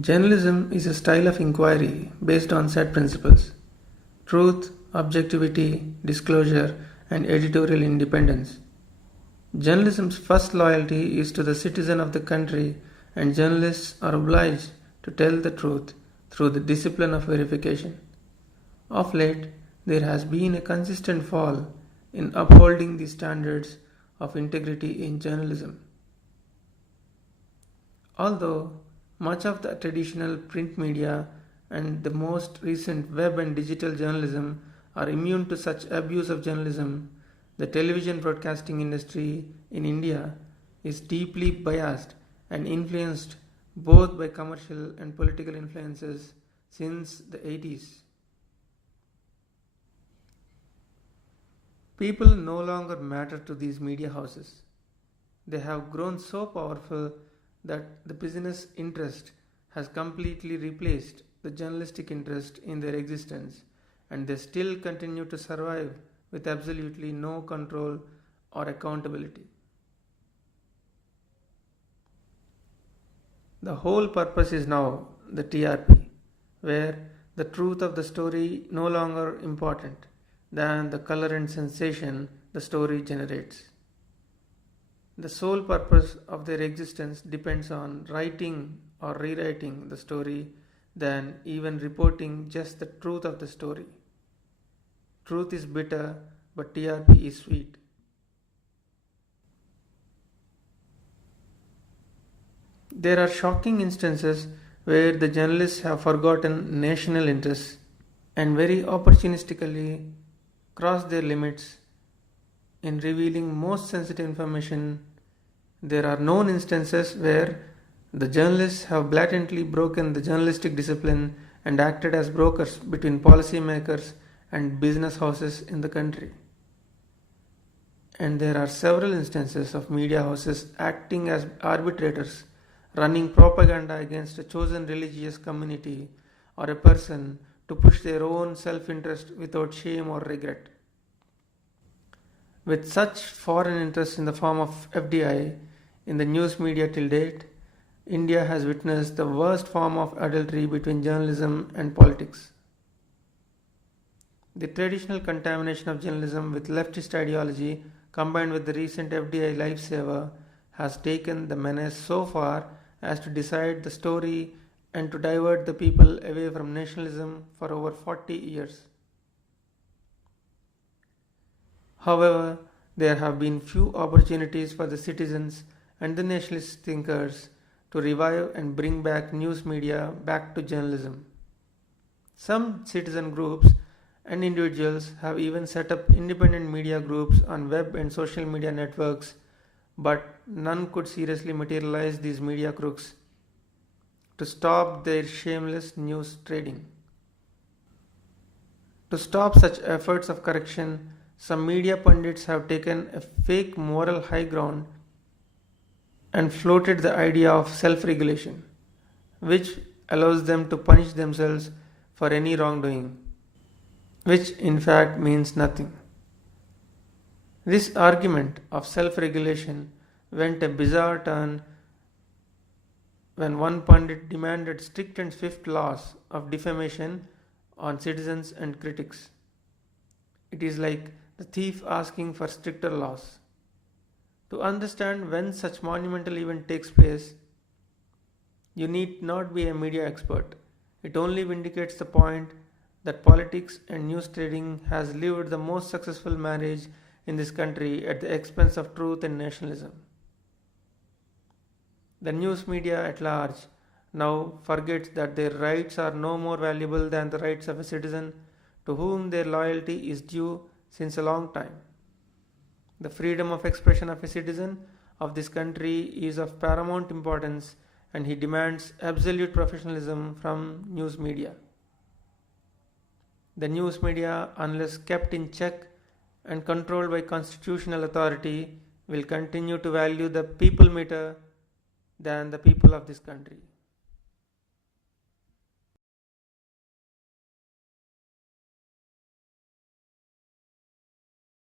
Journalism is a style of inquiry based on set principles: truth, objectivity, disclosure, and editorial independence. Journalism's first loyalty is to the citizen of the country, and journalists are obliged to tell the truth through the discipline of verification. Of late, there has been a consistent fall in upholding the standards of integrity in journalism. Although much of the traditional print media and the most recent web and digital journalism are immune to such abuse of journalism, the television broadcasting industry in India is deeply biased and influenced both by commercial and political influences since the 80s. People no longer matter to these media houses. They have grown so powerful that the business interest has completely replaced the journalistic interest in their existence, and they still continue to survive with absolutely no control or accountability. The whole purpose is now the TRP, where the truth of the story no longer important than the color and sensation the story generates. The sole purpose of their existence depends on writing or rewriting the story than even reporting just the truth of the story. Truth is bitter, but TRP is sweet. There are shocking instances where the journalists have forgotten national interests and very opportunistically crossed their limits in revealing most sensitive information. There are known instances where the journalists have blatantly broken the journalistic discipline and acted as brokers between policymakers and business houses in the country. And there are several instances of media houses acting as arbitrators, running propaganda against a chosen religious community or a person to push their own self-interest without shame or regret. With such foreign interests in the form of FDI in the news media till date, India has witnessed the worst form of adultery between journalism and politics. The traditional contamination of journalism with leftist ideology combined with the recent FDI lifesaver has taken the menace so far as to decide the story and to divert the people away from nationalism for over 40 years. However, there have been few opportunities for the citizens and the nationalist thinkers to revive and bring back news media back to journalism. Some citizen groups and individuals have even set up independent media groups on web and social media networks, but none could seriously materialize these media crooks to stop their shameless news trading. To stop such efforts of correction, some media pundits have taken a fake moral high ground and floated the idea of self-regulation, which allows them to punish themselves for any wrongdoing, which in fact means nothing. This argument of self-regulation went a bizarre turn when one pundit demanded strict and swift laws of defamation on citizens and critics. It is like the thief asking for stricter laws. To understand when such monumental event takes place, you need not be a media expert. It only vindicates the point that politics and news trading has lived the most successful marriage in this country at the expense of truth and nationalism. The news media at large now forgets that their rights are no more valuable than the rights of a citizen to whom their loyalty is due since a long time. The freedom of expression of a citizen of this country is of paramount importance, and he demands absolute professionalism from news media. The news media, unless kept in check and controlled by constitutional authority, will continue to value the people meter than the people of this country.